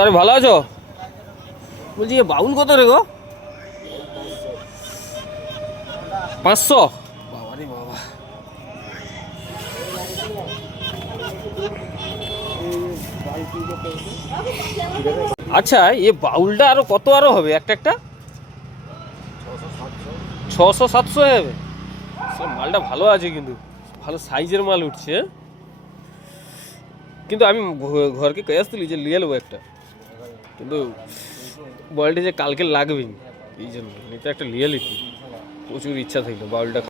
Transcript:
আরে ভালো আছো? বলছি এ বাউল কত রে গো? 500? বাবা রে বাবা। আচ্ছা এ বাউলটা আরো কত আরো হবে একটা একটা? 600-700 হবে? মালটা ভালো আছে কিন্তু, ভালো সাইজের মাল উঠছে। কিন্তু আমি ঘরকে কয়ে আসছিলি যে লিয়ে নেবো একটা, কিন্তু বলটি যে কালকে লাগবে এই জন্য, এটা একটা লিয়ে নিতি, প্রচুর ইচ্ছা থাকলো বাউলটা।